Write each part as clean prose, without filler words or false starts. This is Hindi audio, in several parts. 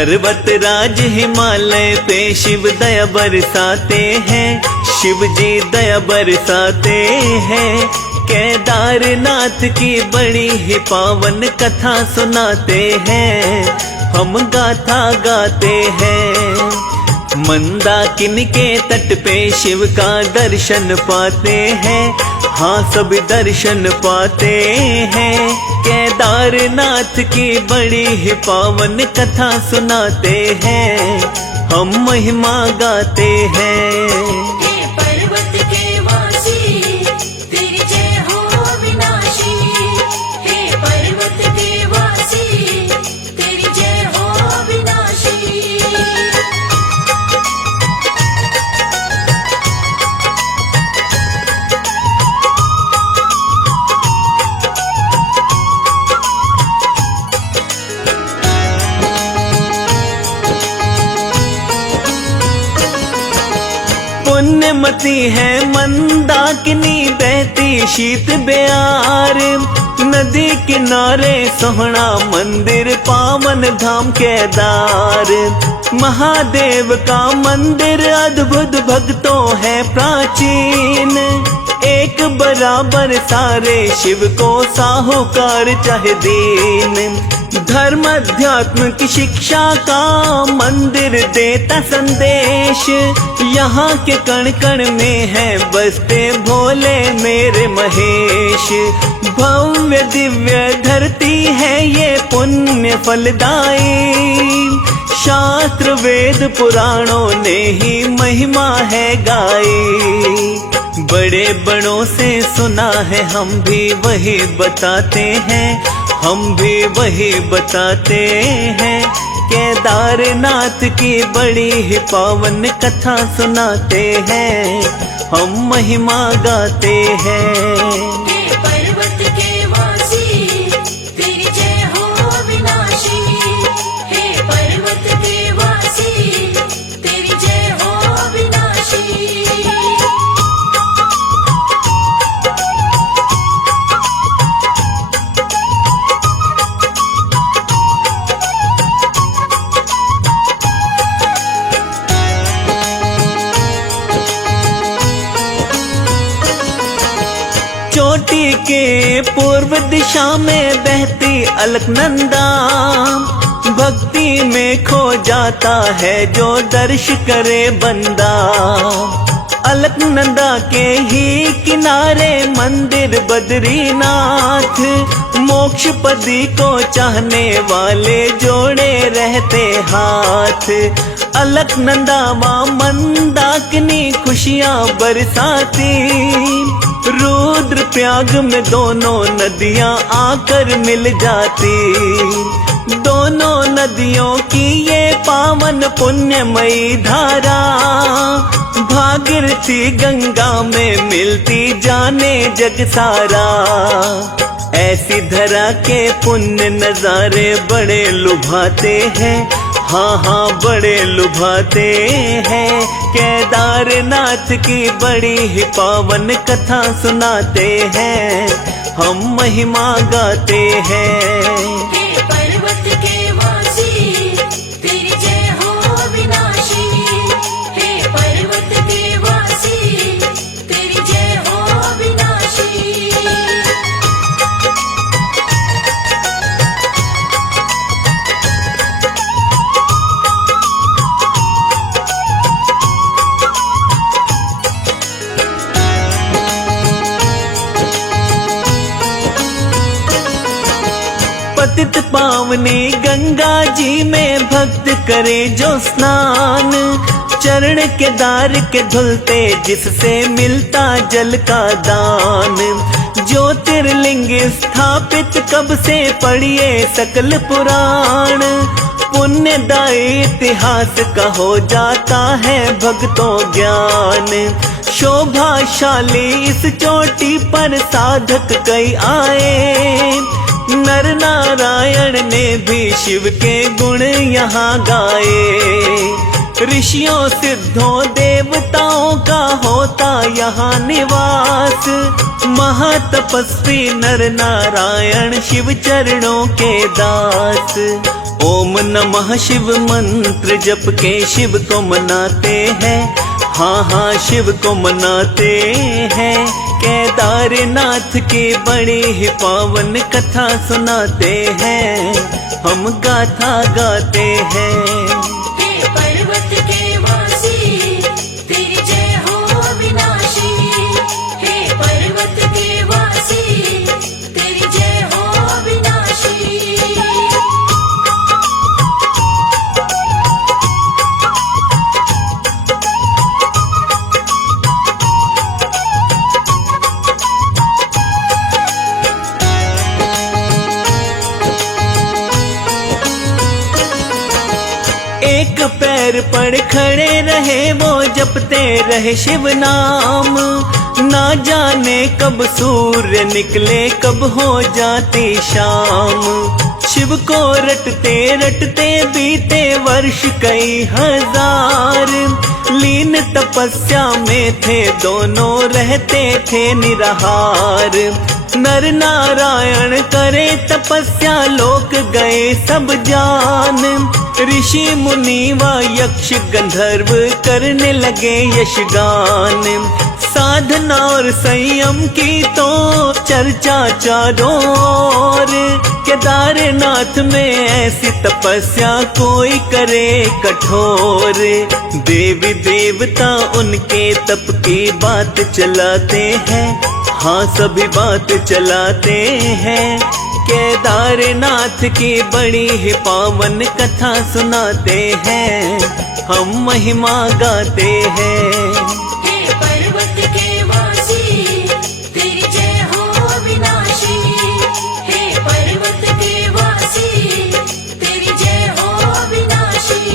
पर्वत राज हिमालय पे शिव दया बरसाते हैं, शिव जी दया बरसाते हैं। केदारनाथ की बड़ी ही पावन कथा सुनाते हैं, हम गाथा गाते हैं। मंदाकिनी के तट पे शिव का दर्शन पाते हैं, हाँ सब दर्शन पाते हैं। केदारनाथ की बड़ी ही पावन कथा सुनाते हैं, हम महिमा गाते हैं। पुण्यमती है मंदाकिनी बहती शीत ब्यार, नदी किनारे सोहना मंदिर पावन धाम केदार। महादेव का मंदिर अद्भुत भक्तों है प्राचीन, एक बराबर सारे शिव को साहूकार चाहे दीन। धर्म अध्यात्म की शिक्षा का मंदिर देता संदेश, यहाँ के कण कण में है बसते भोले मेरे महेश। भव्य दिव्य धरती है ये पुण्य फलदायी, शास्त्र वेद पुराणों ने ही महिमा है गाई। बड़े बड़ों से सुना है हम भी वही बताते हैं, हम भी वही बताते हैं। केदारनाथ की बड़ी ही पावन कथा सुनाते हैं, हम महिमा गाते हैं। चोटी के पूर्व दिशा में बहती अलकनंदा, भक्ति में खो जाता है जो दर्श करे बंदा। अलकनंदा के ही किनारे मंदिर बद्रीनाथ, मोक्ष पदी को चाहने वाले जोड़े रहते हाथ। अलकनंदा मां मंदाकिनी खुशियां बरसाती, रुद्र प्रयाग में दोनों नदियां आकर मिल जाती। दोनों नदियों की ये पावन पुण्यमयी धारा, भागीरथी गंगा में मिलती जाने जग सारा। ऐसी धरा के पुण्य नजारे बड़े लुभाते हैं, हाँ हाँ बड़े लुभाते हैं। केदारनाथ की बड़ी ही पावन कथा सुनाते हैं, हम महिमा गाते हैं। पतित पावनी गंगा जी में भक्त करे जो स्नान, चरण के दार के धुलते जिससे मिलता जल का दान। ज्योतिर्लिंग स्थापित कब से पढ़िए सकल पुराण, पुण्यदायी इतिहास का हो जाता है भक्तों ज्ञान। शोभाशाली इस चोटी पर साधक कई आए, नर नारायण ने भी शिव के गुण यहाँ गाए। ऋषियों सिद्धों देवताओं का होता यहाँ निवास, महातपस्वी नर नारायण शिव चरणों के दास। ओम नमः शिव मंत्र जप के शिव को मनाते हैं, हाँ हाँ शिव को मनाते हैं। केदारनाथ की बड़ी ही पावन कथा सुनाते हैं, हम गाथा गाते हैं। हे पर्वत के वासी तेरी जय हो अविनाशी, हे पर्वत के वासी तेरी जय हो अविनाशी। एक पैर पर खड़े रहे वो जपते रहे शिव नाम, ना जाने कब सूर्य निकले कब हो जाती शाम। शिव को रटते रटते बीते वर्ष कई हजार, लीन तपस्या में थे दोनों रहते थे निराहार। नर नारायण करे तपस्या लोक गए सब जान, ऋषि मुनि व यक्ष गंधर्व करने लगे यशगान। साधना और संयम की तो चर्चा चारों ओर, केदारनाथ में ऐसी तपस्या कोई करे कठोर। देवी देवता उनके तप की बात चलाते हैं, हाँ सभी बात चलाते हैं। केदारनाथ की बड़ी ही पावन कथा सुनाते हैं, हम महिमा गाते हैं। हे पर्वत के वासी तेरी जय हो अविनाशी, हे पर्वत के वासी तेरी जय हो अविनाशी।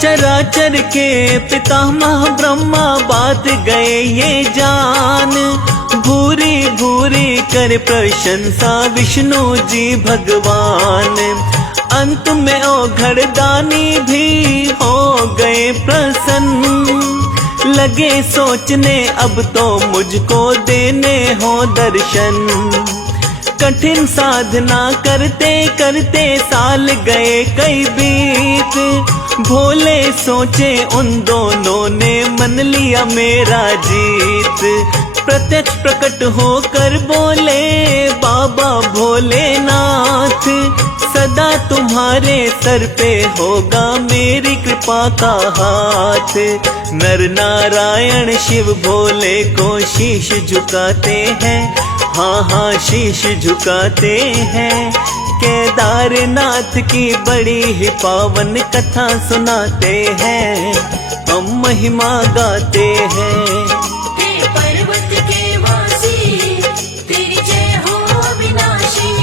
चराचर के पितामह ब्रह्मा बात गए ये जान, भूरी भूरी कर प्रशंसा विष्णु जी भगवान। अंत में ओघड़दानी भी हो गए प्रसन्न, लगे सोचने अब तो मुझको देने हो दर्शन। कठिन साधना करते करते साल गए कई बीत, भोले सोचे उन दोनों ने मन लिया मेरा जीत। प्रत्यक्ष प्रकट होकर बोले बाबा भोलेनाथ, सदा तुम्हारे सर पे होगा मेरी कृपा का हाथ। नर नारायण शिव भोले को शीश झुकाते हैं, हाँ हाँ शीश झुकाते हैं। केदारनाथ की बड़ी ही पावन कथा सुनाते हैं, हम महिमा गाते हैं। हे पर्वत के वासी तेरी जय हो अविनाशी,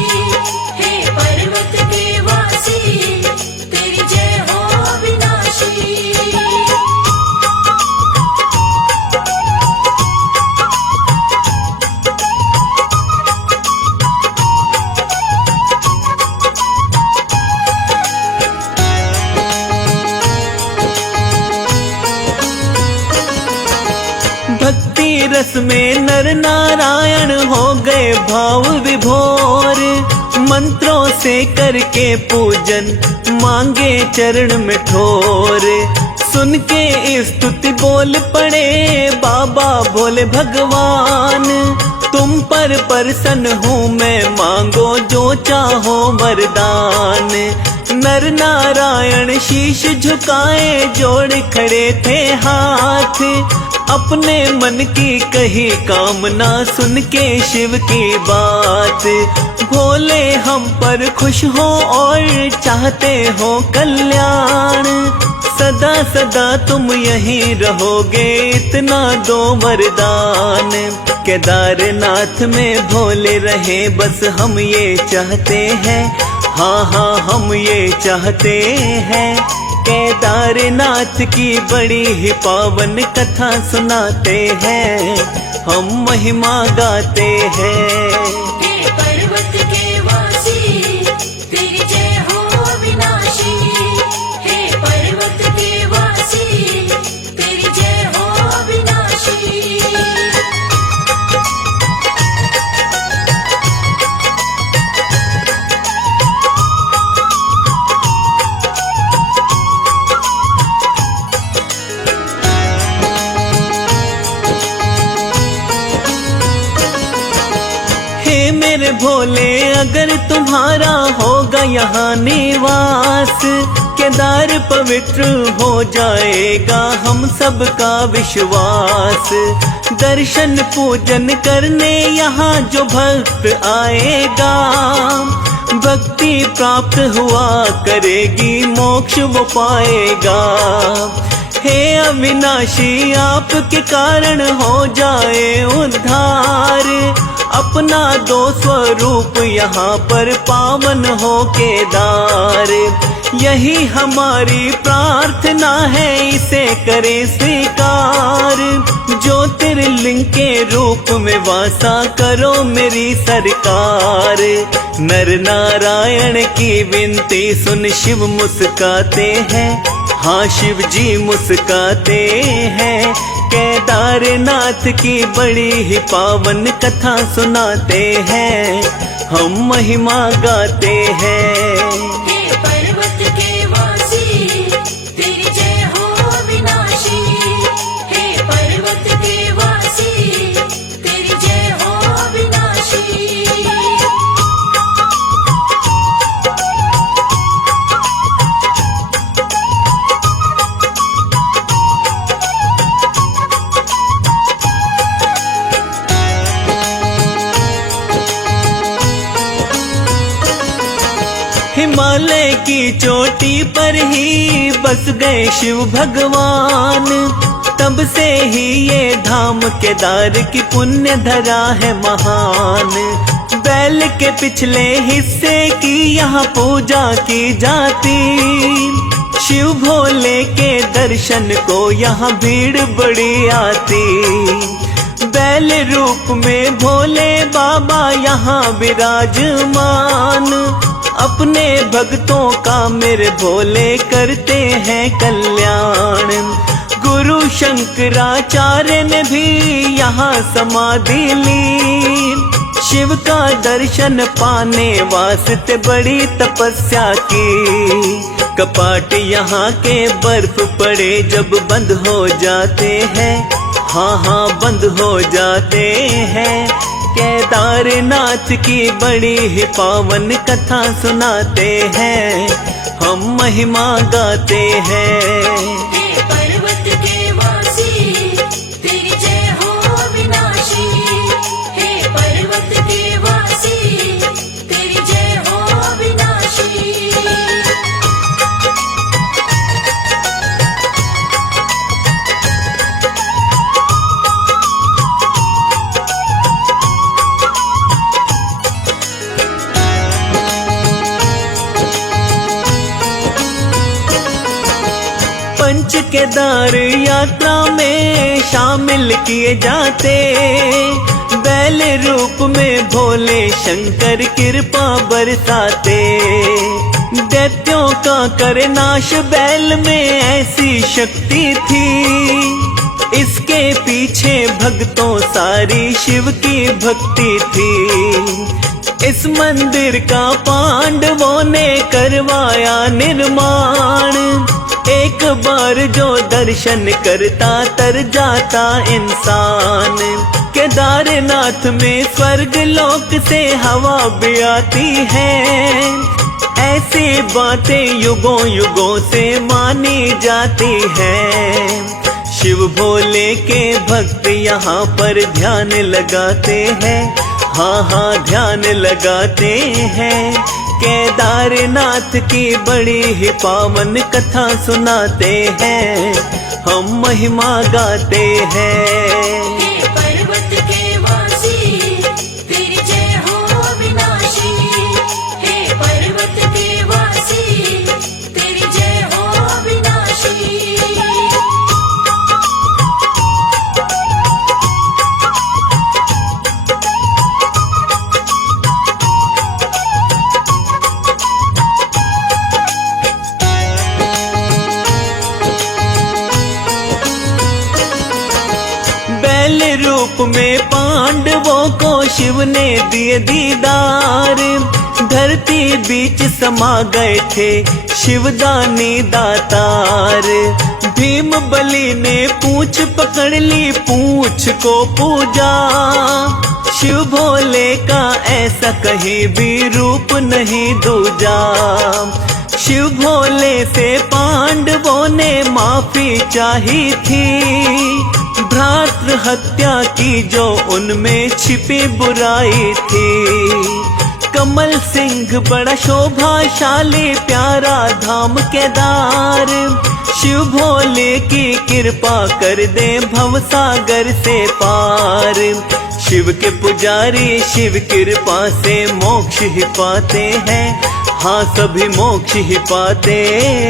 हे पर्वत के वासी तेरी जय हो अविनाशी। भक्ति रस में नर नारायण हो गए भाव विभोर, मंत्रों से करके पूजन मांगे चरण में ठोर। सुन के स्तुति बोल पड़े बाबा भोले भगवान, तुम पर प्रसन्न हूँ मैं मांगो जो चाहो वरदान। नर नारायण शीश झुकाए जोड़ खड़े थे हाथ, अपने मन की कही कामना सुन के शिव की बात। भोले हम पर खुश हो और चाहते हो कल्याण, सदा सदा तुम यहीं रहोगे इतना दो वरदान। केदारनाथ में भोले रहे बस हम ये चाहते हैं, हाँ हाँ हम ये चाहते हैं। केदारनाथ की बड़ी ही पावन कथा सुनाते हैं, हम महिमा गाते हैं। हे पर्वत के वासी मेरे भोले अगर तुम्हारा होगा यहाँ निवास, केदार पवित्र हो जाएगा हम सबका विश्वास। दर्शन पूजन करने यहाँ जो भक्त आएगा, भक्ति प्राप्त हुआ करेगी, मोक्ष वो पाएगा। हे अविनाशी आपके कारण हो जाए उद्धार, अपना दो स्वरूप यहाँ पर पावन हो केदार। यही हमारी प्रार्थना है, इसे करे स्वीकार। ज्योतिर्लिंग के रूप में वासा करो मेरी सरकार। नर नारायण की विनती सुन शिव मुस्काते हैं, हाँ शिव जी मुस्काते हैं। केदारनाथ की बड़ी ही पावन कथा सुनाते हैं, हम महिमा गाते हैं। हे पर्वत के वासी तेरी जय हो अविनाशी, हे पर्वत के वासी तेरी जय हो अविनाशी। हिमालय की चोटी पर ही बस गए शिव भगवान, तब से ही ये धाम केदार की पुण्य धरा है महान। बैल के पिछले हिस्से की यहाँ पूजा की जाती, शिव भोले के दर्शन को यहाँ भीड़ बड़ी आती। बैल रूप में भोले बाबा यहाँ विराजमान, अपने भक्तों का मेरे भोले करते हैं कल्याण। गुरु शंकराचार्य ने भी यहाँ समाधि ली, शिव का दर्शन पाने वास्ते बड़ी तपस्या की। कपाट यहाँ के बर्फ पड़े जब बंद हो जाते हैं, हाँ हाँ बंद हो जाते हैं। केदारनाथ की बड़ी ही पावन कथा सुनाते हैं, हम महिमा गाते हैं। हे पर्वत के वासी तेरी जय हो अविनाशी, हे पर्वत के वासी तेरी जय हो अविनाशी। पंच केदार यात्रा में शामिल किए जाते, बैल रूप में भोले शंकर कृपा बरसाते। दैत्यों का करे नाश बैल में ऐसी शक्ति थी, इसके पीछे भक्तों सारी शिव की भक्ति थी। इस मंदिर का पांडवों ने करवाया निर्माण, एक बार जो दर्शन करता तर जाता इंसान। केदारनाथ में स्वर्ग लोक से हवा भी आती है, ऐसी बातें युगों युगों से मानी जाती है। शिव भोले के भक्त यहाँ पर ध्यान लगाते हैं, हाँ हाँ ध्यान लगाते हैं। केदारनाथ की बड़ी ही पावन कथा सुनाते हैं, हम महिमा गाते हैं। हे पर्वत के वासी तेरी जय हो अविनाशी, हे पर्वत के वासी तेरी जय हो अविनाशी। रूप में पांडवों को शिव ने दिए दीदार, धरती बीच समा गए थे शिवदानी दातार। भीम बलि ने पूंछ पकड़ ली, पूंछ को पूजा। शिव भोले का ऐसा कहीं भी रूप नहीं दूजा। शिव भोले से पांडवों ने माफी चाही थी, भ्रातृ हत्या की जो उनमें छिपी बुराई थी। कमल सिंह बड़ा शोभाशाली प्यारा धाम केदार, शिव भोले की कृपा कर दे भवसागर से पार। शिव के पुजारी शिव कृपा से मोक्ष ही पाते हैं, हाँ सभी मोक्ष ही पाते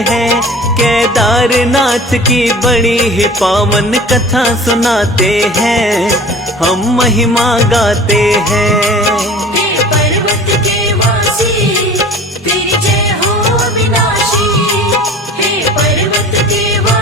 हैं। केदारनाथ की बड़ी ही पावन कथा सुनाते हैं, हम महिमा गाते हैं। हे पर्वत के वासी तेरी जय हो अविनाशी, हे पर्वत के वासी